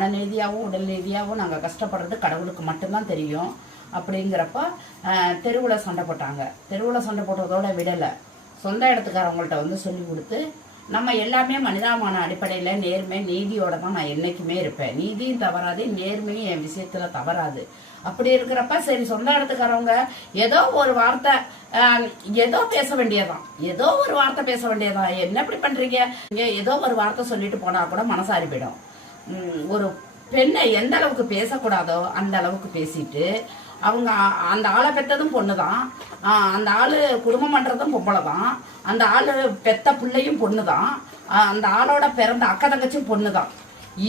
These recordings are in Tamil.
மனநீதியாகவும் உடல் ரீதியாகவும் நாங்கள் கஷ்டப்படுறது கடவுளுக்கு மட்டும்தான் தெரியும். அப்படிங்கிறப்ப தெருவில் சண்டை போட்டாங்க. தெருவில் சண்டை போட்டதோட விடலை, சொந்த இடத்துக்காரவங்கள்ட்ட வந்து சொல்லி கொடுத்து நம்ம எல்லாமே மனிதாமான அடிப்படையில் நேர்மை நீதியோட தான் நான் என்றைக்குமே இருப்பேன். நீதியும் தவறாது, நேர்மையும் என் விஷயத்தில் தவறாது. அப்படி இருக்கிறப்ப சரி, சொந்த இடத்துக்காரவங்க ஏதோ ஒரு வார்த்தை ஏதோ பேச வேண்டியதான், ஏதோ ஒரு வார்த்தை பேச வேண்டியதான். என்ன இப்படி பண்ணுறீங்க, இங்கே ஏதோ ஒரு வார்த்தை சொல்லிட்டு போனால் கூட மனசாரி போயிடும். ஒரு பெண்ணை எந்த அளவுக்கு பேசக்கூடாதோ அந்த அளவுக்கு பேசிட்டு, அவங்க அந்த ஆளை பெற்றதும் பொண்ணு தான், அந்த ஆள் குடும்பம் பண்ணுறதும் பொம்பளை தான், அந்த ஆள் பெத்த பிள்ளையும் பொண்ணு தான், அந்த ஆளோட பிறந்த அக்கா தங்கச்சும் பொண்ணு தான்.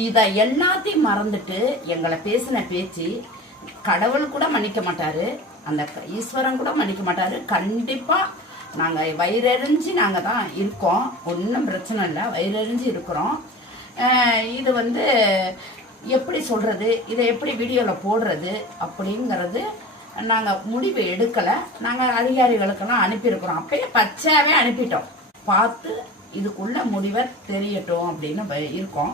இதை எல்லாத்தையும் மறந்துட்டு எங்களை பேசின பேச்சு கடவுள் கூட மன்னிக்க மாட்டாரு, அந்த ஈஸ்வரன் கூட மன்னிக்க மாட்டாரு. கண்டிப்பாக நாங்கள் வயிறறிஞ்சு நாங்கள் தான் இருக்கோம், ஒன்றும் பிரச்சனை இல்லை, வயிறறிஞ்சு இருக்கிறோம். இது வந்து எப்படி சொல்கிறது, இதை எப்படி வீடியோவில் போடுறது அப்படிங்கிறது நாங்கள் முடிவு எடுக்கலை. நாங்கள் அதிகாரிகளுக்கெல்லாம் அனுப்பியிருக்கிறோம், அப்பயே பச்சையாகவே அனுப்பிட்டோம். பார்த்து இதுக்குள்ள முடிவை தெரியட்டும் அப்படின்னு இருக்கோம்.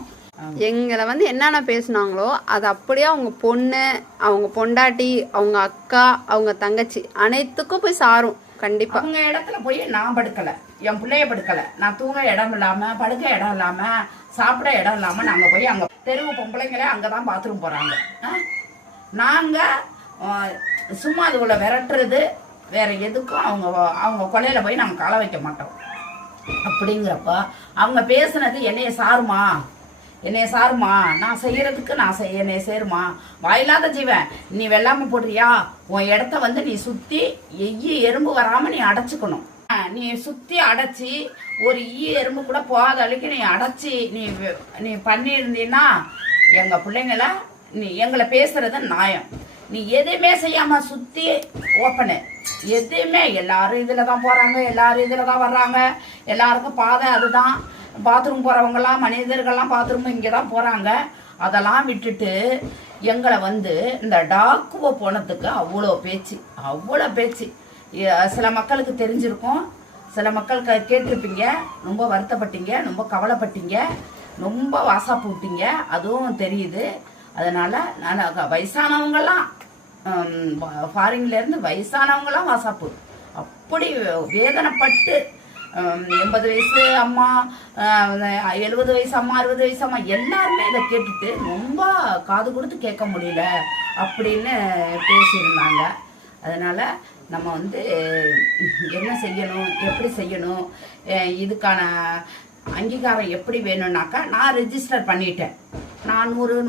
எங்களை வந்து என்னென்ன பேசுனாங்களோ அது அப்படியே அவங்க பொண்ணு, அவங்க பொண்டாட்டி, அவங்க அக்கா, அவங்க தங்கச்சி அனைத்துக்கும் போய் சாரும். கண்டிப்பா அவங்க இடத்துல போய் நான் படுக்கலை, என் பிள்ளைய படுக்கலை, நான் தூங்க இடம் இல்லாமல், படுக்க இடம் இல்லாமல், சாப்பிட இடம் இல்லாமல் நாங்கள் போய் அங்கே தெருவு பொம்பளைங்களே அங்கே தான் பாத்ரூம் போகிறாங்க. நாங்கள் சும்மா அதுக்குள்ள விரட்டுறது வேற எதுக்கும் அவங்க கொலையில் போய் நாங்கள் கால வைக்க மாட்டோம். அப்படிங்கிறப்ப அவங்க பேசுனது என்னைய சாருமா, நான் செய்யறதுக்கு என்னைய சேருமா, வாயில்லாத ஜீவன், நீ வெள்ளாம போடுறியா, உன் இடத்த வந்து நீ சுத்தி எறும்பு வராம நீ அடைச்சுக்கணும். நீ சுத்தி அடைச்சி ஒரு எறும்பு கூட போகாத அளவுக்கு நீ அடைச்சி நீ பண்ணியிருந்தீன்னா எங்க பிள்ளைங்கள நீ எங்களை பேசுறது நியாயம். நீ எதுவுமே செய்யாம சுத்தி ஓப்பனு, எதுவுமே எல்லாரும் இதுல தான் போறாங்க, எல்லாரும் இதுல தான் வர்றாங்க, எல்லாருக்கும் பாதை அதுதான். பாத்ரூம் போகிறவங்கலாம் மனிதர்கள்லாம் பாத்ரூம் இங்கே தான் போகிறாங்க. அதெல்லாம் விட்டுட்டு எங்களை வந்து இந்த டாக்குவோ போனதுக்கு அவ்வளோ பேச்சு. சில மக்களுக்கு தெரிஞ்சிருக்கும், சில மக்கள் கேட்டிருப்பீங்க, ரொம்ப வருத்தப்பட்டீங்க, ரொம்ப கவலைப்பட்டீங்க, ரொம்ப வாசாப்பு விட்டீங்க, அதுவும் தெரியுது. அதனால் நான் வயசானவங்கெல்லாம் ஃபாரின்லேருந்து வயசானவங்களாம் வாசாப்பு அப்படி வேதனைப்பட்டு 80 வயசு அம்மா, 70 வயசு அம்மா, 60 வயசு அம்மா எல்லாருமே இதை கேட்டுட்டு ரொம்ப காது கொடுத்து கேட்க முடியல அப்படின்னு பேசியிருந்தாங்க. அதனால் நம்ம வந்து என்ன செய்யணும், எப்படி செய்யணும், இதுக்கான அங்கீகாரம் எப்படி வேணும்னாக்கா நான் ரெஜிஸ்டர் பண்ணிட்டேன். 400